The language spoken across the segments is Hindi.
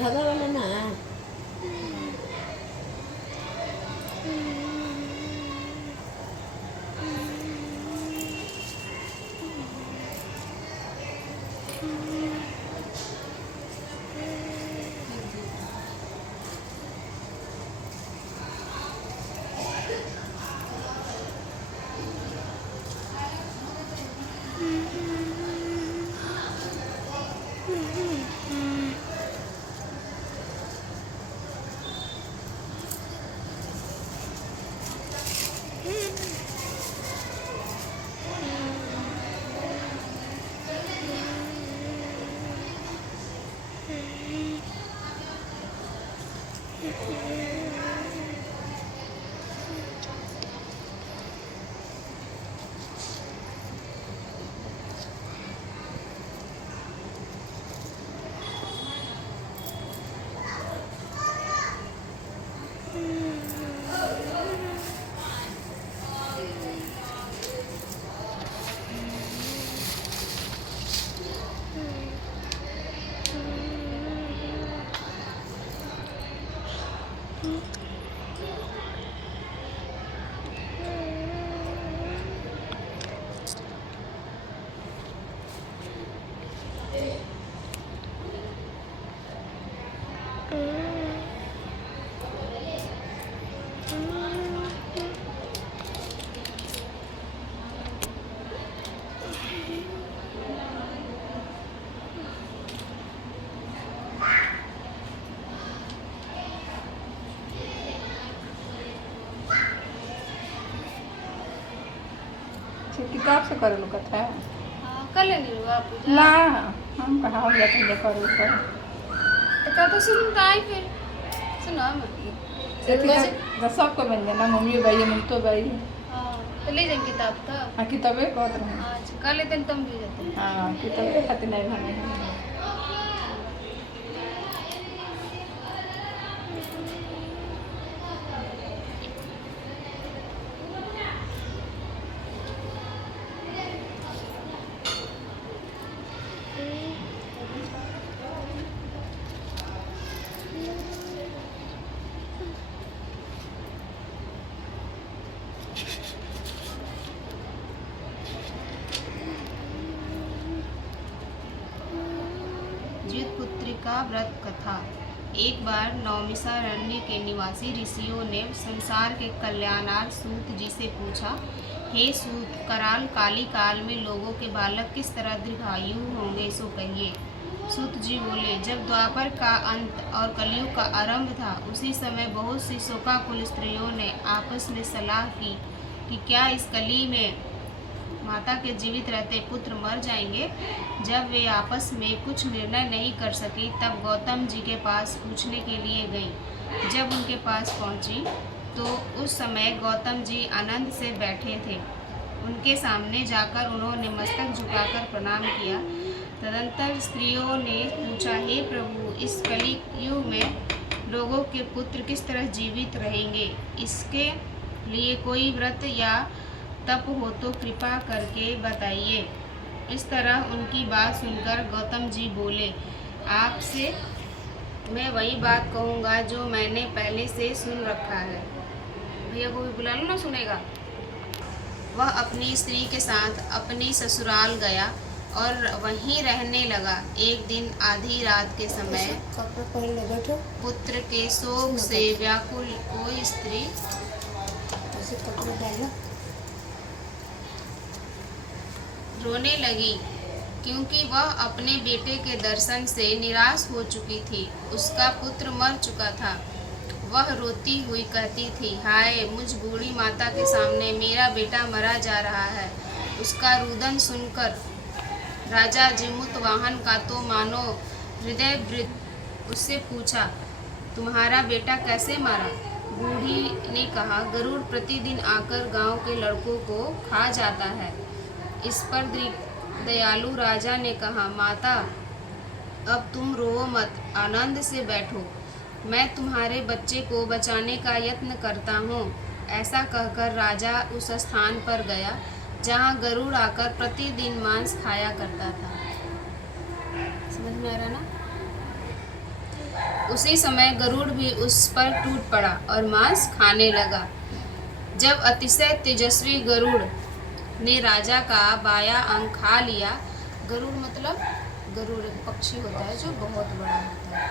धागा वाला ना। किताब से कर लो कथा। कर लेनी रो आप पूजा ना हम कहा हो जाते हैं करो कर तो का तो सुन तो आई फिर सुनो हम सबको बन जाना मम्मी भाई हम तो भाई। हां तो ले जाएंगे किताब तो हाँ किताबें कहते हैं। आज कर लेते हैं तुम भी जाते हैं। हाँ किताबें खाते नहीं भाने ज्योतिपुत्री का व्रत कथा। एक बार नौमिषारण्य के निवासी ऋषियों ने संसार के कल्याणार्थ सूत जी से पूछा, हे सूत, कराल काली काल में लोगों के बालक किस तरह दीर्घायु होंगे सो कहिए। सूत जी बोले, जब द्वापर का अंत और कलयुग का आरंभ था, उसी समय बहुत सी शोकाकुल स्त्रियों ने आपस में सलाह की कि क्या इस कली में माता के जीवित रहते पुत्र मर जाएंगे। जब वे आपस में कुछ निर्णय नहीं कर सकी, तब गौतम जी के पास पूछने के लिए गईं। जब उनके पास पहुंची तो उस समय गौतम जी आनंद से बैठे थे। उनके सामने जाकर उन्होंने मस्तक झुकाकर प्रणाम किया। तदंतर स्त्रियों ने पूछा, हे प्रभु, इस कलयुग में लोगों के पुत्र किस तरह जीवित रहेंगे? इसके लिए कोई व्रत या तप हो तो कृपा करके बताइए। इस तरह उनकी बात सुनकर गौतम जी बोले, आपसे मैं वही बात कहूँगा जो मैंने पहले से सुन रखा है। भैया को भी बुला लो ना, सुनेगा। वह अपनी स्त्री के साथ अपनी ससुराल गया और वहीं रहने लगा। एक दिन आधी रात के समय पुत्र के शोक से व्याकुल कोई स्त्री रोने लगी, क्योंकि वह अपने बेटे के दर्शन से निराश हो चुकी थी। उसका पुत्र मर चुका था। वह रोती हुई कहती थी, हाय, मुझ बूढ़ी माता के सामने मेरा बेटा मरा जा रहा है। उसका रुदन सुनकर राजा जिमुतवाहन का तो मानो हृदय वृत। उससे पूछा, तुम्हारा बेटा कैसे मरा? बूढ़ी ने कहा, गरुड़ प्रतिदिन आकर गांव के लड़कों को खा जाता है। इस पर दयालु राजा ने कहा, माता, अब तुम रो मत, आनंद से बैठो। मैं तुम्हारे बच्चे को बचाने का यत्न करता हूँ। ऐसा कहकर राजा उस स्थान पर गया जहाँ गरुड़ आकर प्रतिदिन मांस खाया करता था। समझ में आ रहा ना? उसी समय गरुड़ भी उस पर टूट पड़ा और मांस खाने लगा। जब अतिशय तेजस्वी गरुड़ ने राजा का बाया अंग खा लिया, गरुड़ मतलब गरुड़ एक पक्षी होता है जो बहुत बड़ा होता है,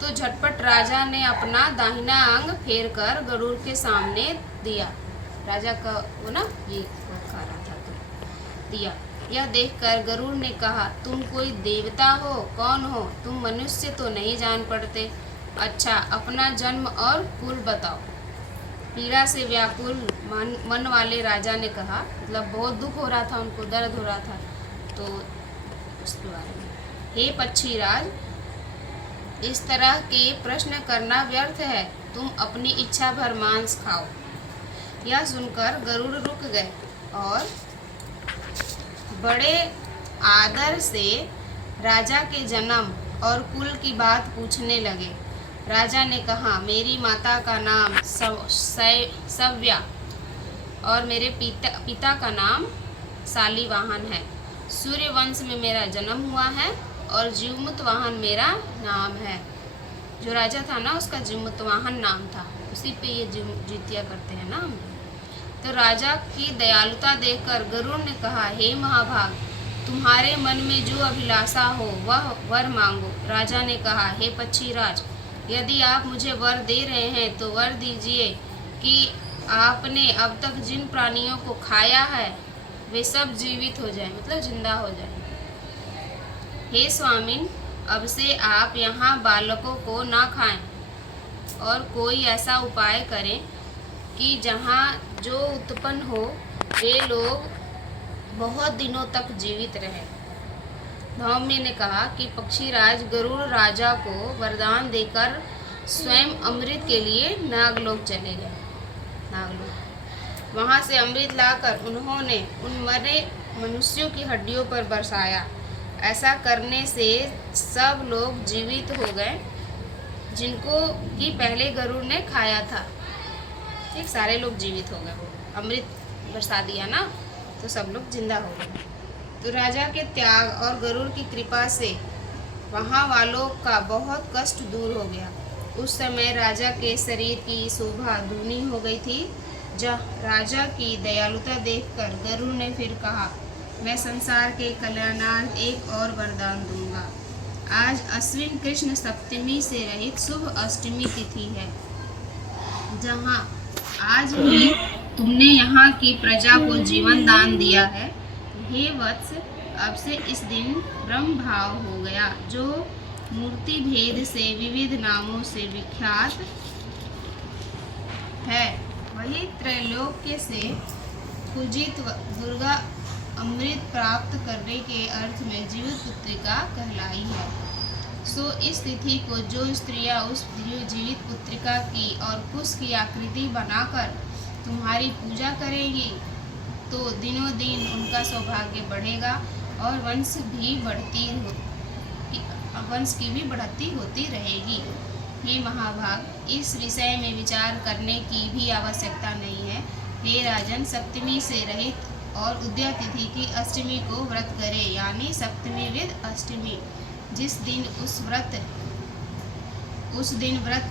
तो झटपट राजा ने अपना दाहिना अंग फेर कर गरुड़ के सामने दिया। राजा का वो ना ये खा रहा था तो दिया। यह देखकर गरुड़ ने कहा, तुम कोई देवता हो? कौन हो तुम? मनुष्य तो नहीं जान पड़ते। अच्छा, अपना जन्म और कुल बताओ। पीड़ा से व्याकुल मन वाले राजा ने कहा, मतलब बहुत दुख हो रहा था उनको, दर्द हो रहा था, तो उसके बारे में, हे पक्षीराज, इस तरह के प्रश्न करना व्यर्थ है, तुम अपनी इच्छा भर मांस खाओ। यह सुनकर गरुड़ रुक गए और बड़े आदर से राजा के जन्म और कुल की बात पूछने लगे। राजा ने कहा, मेरी माता का नाम सव्या और मेरे पिता का नाम शालिवाहन है। सूर्य वंश में मेरा जन्म हुआ है और जीवमुतवाहन मेरा नाम है। जो राजा था ना उसका जीवमुतवाहन नाम था, उसी पे ये जीतिया करते हैं ना हम। तो राजा की दयालुता देखकर गरुड़ ने कहा, हे महाभाग, तुम्हारे मन में जो अभिलाषा हो वह वर मांगो। राजा ने कहा, हे पक्षीराज, यदि आप मुझे वर दे रहे हैं तो वर दीजिए कि आपने अब तक जिन प्राणियों को खाया है वे सब जीवित हो जाएं, मतलब जिंदा हो जाएं। हे स्वामिन, अब से आप यहाँ बालकों को ना खाएं और कोई ऐसा उपाय करें कि जहाँ जो उत्पन्न हो वे लोग बहुत दिनों तक जीवित रहें। धौम्य ने कहा कि पक्षीराज गरुड़ राजा को वरदान देकर स्वयं अमृत के लिए नागलोक चले गए। नागलोक, वहाँ से अमृत लाकर उन्होंने उन मरे मनुष्यों की हड्डियों पर बरसाया। ऐसा करने से सब लोग जीवित हो गए जिनको कि पहले गरुड़ ने खाया था। ठीक, सारे लोग जीवित हो गए, अमृत बरसा दिया ना, तो सब लोग जिंदा हो गए। तो राजा के त्याग और गरुड़ की कृपा से वहाँ वालों का बहुत कष्ट दूर हो गया। उस समय राजा के शरीर की शोभा दूनी हो गई थी। जब राजा की दयालुता देखकर गरुड़ ने फिर कहा, मैं संसार के कल्याणार्थ एक और वरदान दूंगा। आज अश्विन कृष्ण सप्तमी से रहित शुभ अष्टमी तिथि है, जहाँ आज भी तुमने यहाँ की प्रजा को जीवन दान दिया है। हे वत्स, अब से इस दिन ब्रह्म भाव हो गया, जो मूर्ति भेद से विविध नामों से विख्यात है, वही त्रैलोक्य से पूजित दुर्गा अमृत प्राप्त करने के अर्थ में जीवित पुत्रिका कहलाई है। सो इस तिथि को जो स्त्रियां उस जीवित पुत्रिका की और कुश की आकृति बनाकर तुम्हारी पूजा करेगी, तो दिनों दिन उनका सौभाग्य बढ़ेगा और वंश की भी बढ़ती होती रहेगी। हे महाभाग, इस विषय में विचार करने की भी आवश्यकता नहीं है। हे राजन, सप्तमी से रहित और उदया तिथि की अष्टमी को व्रत करें, यानी सप्तमी विद अष्टमी। जिस दिन उस दिन व्रत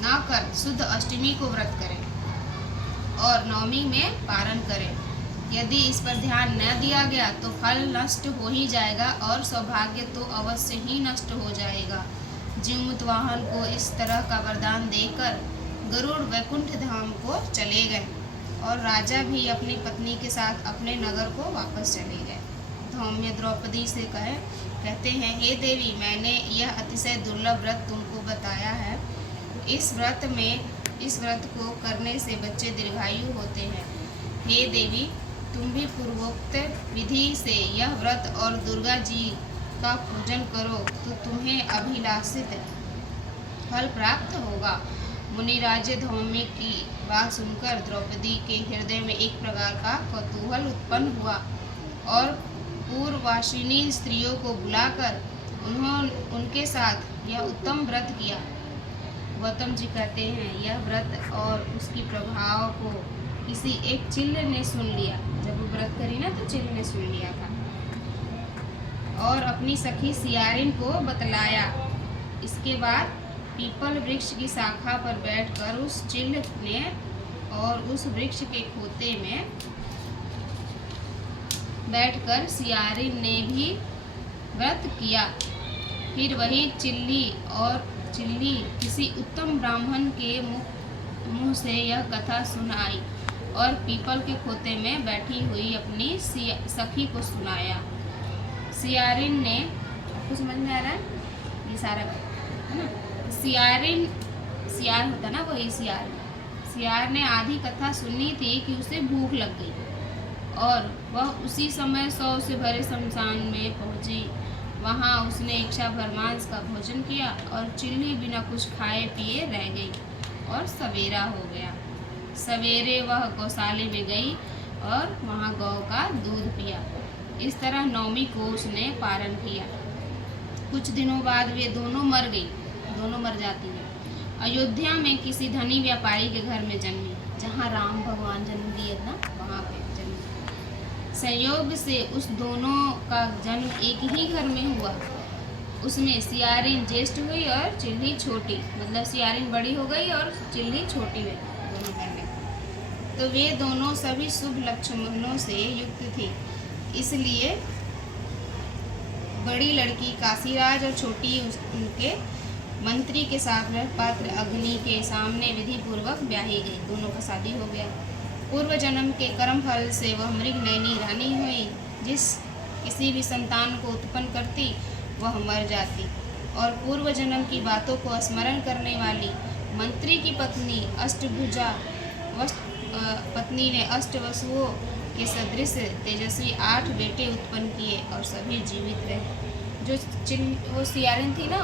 ना कर शुद्ध अष्टमी को व्रत करें और नवमी में पारण करें। यदि इस पर ध्यान न दिया गया तो फल नष्ट हो ही जाएगा और सौभाग्य तो अवश्य ही नष्ट हो जाएगा। जीवमुतवाहन को इस तरह का वरदान देकर गरुड़ वैकुंठ धाम को चले गए और राजा भी अपनी पत्नी के साथ अपने नगर को वापस चले गए। धौम्य द्रौपदी से कहते हैं, हे देवी, मैंने यह अतिशय दुर्लभ व्रत तुमको बताया है। इस व्रत को करने से बच्चे दीर्घायु होते हैं। हे देवी, तुम भी पूर्वोक्त विधि से यह व्रत और दुर्गा जी का पूजन करो तो तुम्हें अभिलाषित फल प्राप्त होगा। मुनिराज धौम्य की बात सुनकर द्रौपदी के हृदय में एक प्रकार का कौतूहल उत्पन्न हुआ और पूर्ववासिनी स्त्रियों को बुलाकर उनके साथ यह उत्तम व्रत किया। गौतम जी कहते हैं, यह व्रत और उसकी प्रभाव को किसी एक चिल्ल ने सुन लिया। जब वो व्रत करी ना तो चिल्ल ने सुन लिया था और अपनी सखी सियारिन को बतलाया। इसके बाद पीपल वृक्ष की शाखा पर बैठकर उस चिल ने और उस वृक्ष के खोते में बैठकर सियारिन ने भी व्रत किया। फिर वही चिल्ली किसी उत्तम ब्राह्मण के मुँह से यह कथा सुन आई और पीपल के खोते में बैठी हुई अपनी सखी को सुनाया। सियारिन ने, आपको समझ में आ रहा है ये सारा है ना? सियार होता ना, वही सियार ने आधी कथा सुनी थी कि उसे भूख लग गई और वह उसी समय 100 से भरे शमशान में पहुंची। वहां उसने इच्छा भर मांस का भोजन किया और चिल्ली बिना कुछ खाए पिए रह गई और सवेरा हो गया। सवेरे वह गौशाले में गई और वहां गौ का दूध पिया। इस तरह नौमी को उसने पारण किया। कुछ दिनों बाद वे दोनों मर जाती हैं। अयोध्या में किसी धनी व्यापारी के घर में जन्मी, जहाँ राम भगवान जन्म दिए था वहाँ पे जन्मी। संयोग से उस दोनों का जन्म एक ही घर में हुआ। उसमें सियारिन ज्येष्ठ हुई और चिल्ली छोटी, मतलब सियारिन बड़ी हो गई और चिल्ली छोटी हुई, दोनों पहले। तो वे दोनों सभी शुभ लक्षणों से युक्त थी, इसलिए बड़ी लड़की काशीराज और छोटी उनके मंत्री के साथ वह पात्र अग्नि के सामने विधि पूर्वक ब्याही गई। दोनों का शादी हो गया। पूर्व जन्म के कर्म फल से वह मृग नयनी रानी हुई। जिस किसी भी संतान को उत्पन्न करती वह मर जाती और पूर्व जन्म की बातों को स्मरण करने वाली मंत्री की पत्नी ने अष्टवसुओं के सदृश तेजस्वी 8 बेटे उत्पन्न किए और सभी जीवित रहे। वो सियारिन थी ना,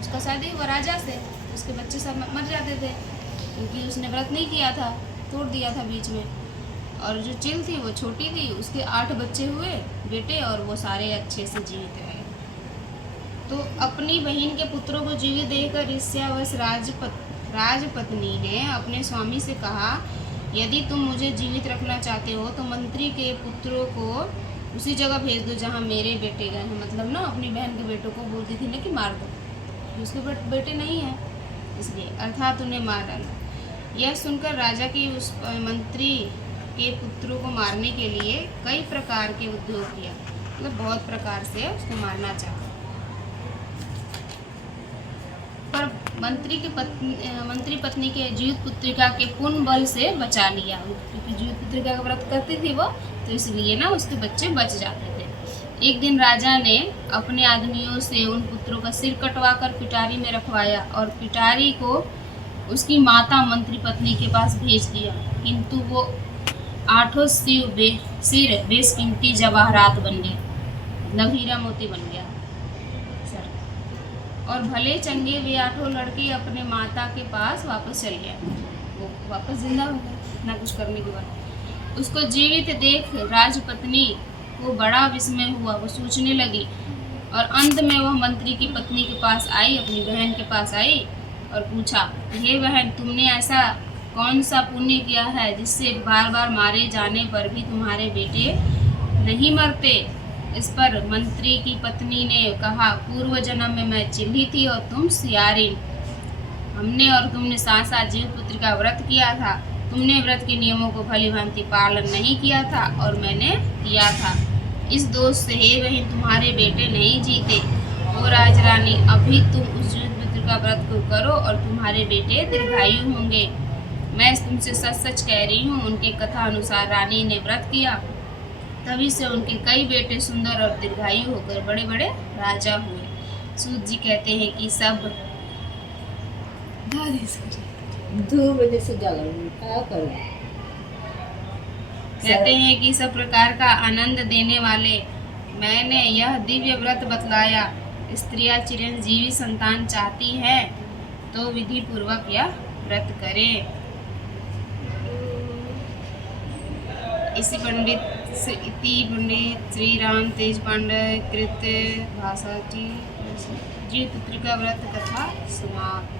उसका शादी हुआ राजा से, उसके बच्चे सब मर जाते थे क्योंकि उसने व्रत नहीं किया था, तोड़ दिया था बीच में। और जो चिल थी वो छोटी थी, उसके 8 बच्चे हुए बेटे और वो सारे अच्छे से जीवित रहे। तो अपनी बहन के पुत्रों को जीवित देखकर ईर्ष्यावश राजपत्नी ने अपने स्वामी से कहा, यदि तुम मुझे जीवित रखना चाहते हो तो मंत्री के पुत्रों को उसी जगह भेज दो जहाँ मेरे बेटे गए हैं। मतलब ना अपनी बहन के बेटों को बोलती थी ना कि मार दो, उसके बेटे नहीं हैं इसलिए, अर्थात उन्हें मार डालो। यह सुनकर राजा की उस मंत्री के पुत्रों को मारने के लिए कई प्रकार के उद्योग किया, मतलब बहुत प्रकार से उसको मारना चाहा। पर मंत्री पत्नी के जीवित पुत्रिका के पुण्य बल से बचा लिया, क्योंकि जीवित पुत्रिका का व्रत करती थी वो, तो इसलिए ना उसके बच्चे बच जाते थे। एक दिन राजा ने अपने आदमियों से उन पुत्रों का सिर कटवाकर पिटारी में रखवाया और पिटारी को उसकी माता मंत्री पत्नी के पास भेज दिया, किंतु वो 8 सिर बेशकीमती जवाहरात बन गए, मतलब हीरा मोती बन गया। और भले चंगे वे 8 लड़के अपने माता के पास वापस चल गए, वो वापस जिंदा हो गए ना कुछ करने के बाद। उसको जीवित देख राजपत्नी को बड़ा विस्मय हुआ, वो सोचने लगी और अंत में वह मंत्री की पत्नी के पास आई, अपनी बहन के पास आई और पूछा, हे बहन, तुमने ऐसा कौन सा पुण्य किया है जिससे बार बार मारे जाने पर भी तुम्हारे बेटे नहीं मरते? इस पर मंत्री की पत्नी ने कहा, पूर्व जन्म में मैं चिल्ली थी और तुम सियारिन। हमने और तुमने साथ साथ जीवित पुत्र का व्रत किया था। तुमने व्रत के नियमों को भली भांति पालन नहीं किया था और मैंने किया था। इस दोष से हे बहन तुम्हारे बेटे नहीं जीते। ओ राजरानी, अभी तुम उस जीवित पुत्र का व्रत को करो और तुम्हारे बेटे दीर्घायु होंगे। मैं तुमसे सच सच कह रही हूँ। उनके कथा अनुसार रानी ने व्रत किया, तभी से उनके कई बेटे सुंदर और दीर्घायु होकर बड़े बड़े राजा हुए। सूत जी कहते हैं कि सब कहते हैं कि सब प्रकार का आनंद देने वाले मैंने यह दिव्य व्रत बतलाया। स्त्रियां चिरंजीवी संतान चाहती हैं तो विधि पूर्वक यह व्रत करें। इसी पंडित श्री राम तेज पांडे कृत भाषा की जीवित पुत्र का व्रत कथा समाप्त।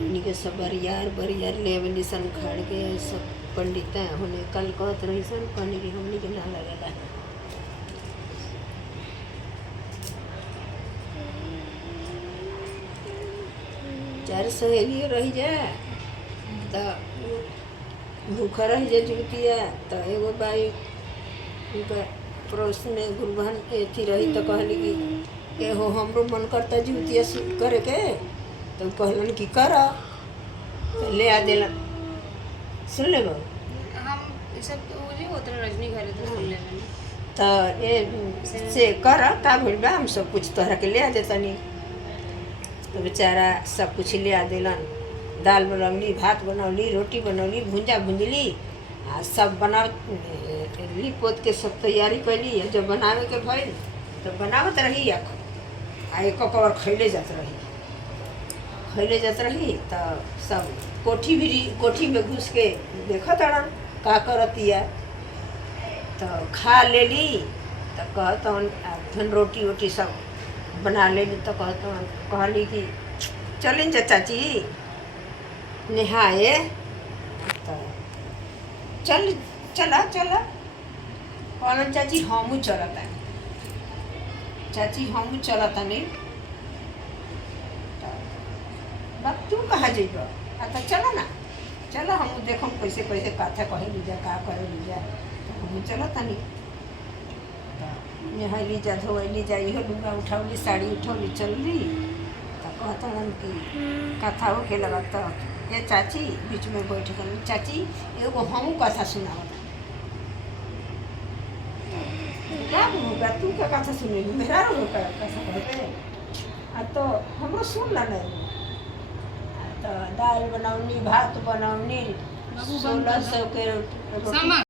इनके सब बरियार लेवली सन खड़ के सब पंडित होने कल कहत रही सन कहने की हमनी के ना लगेला। चार सहेली रही जाए तो भूखा रह जाए जुतिया तो एगो बाई उनका पड़ोस में गुरबहन एथी रही तो कहली कि एहो हमरो मन करता जुतिया करे के तो कहलन कि कर तो ले आ देलन। सुन ले बाबू हम ये सब बोले होते रजनी घरे तो सुन लेना तो ये से कर का भइल बा हम सब कुछ तोहरा के ले आ देतनी। तो बेचारा सब कुछ ले आ देलन। दाल बनौली, भात बनौली, रोटी बनौली, भुंजा भुंजली आ सब बना ली पोत के सब तैयारी कैली। जब बनावे के भइल तो बनावत रही आ एक और खैले जात रही तो सब कोठी में घुस के देखत अड़न का करतिया तो खा लेली। तो कहतन रोटी वोटी सब बना लेली। तो कहली कि चलिन जा चाची नहाए। तो चला कहलन चाची हमू चलता नहीं बाप तू कहाँ जेब तो चला ना चलो हम देखो कैसे कथा कहे लीजा का करे लीजा तो हम चलता नहीं। यहाँ लीजा धोए लीजा इहो लुगा उठौली साड़ी उठौली चलली। तो कहता कि कथा होके लगा तो ये चाची बीच में बैठ कर चाची एगो हमू कथा सुनावत क्या होगा तू क्या कथा सुनेगी मेरा होगा कथा कहते आ तो हमरो सुन ला नहीं। तो दाल बनौनी, भात बनौनी, 1600 के रोटी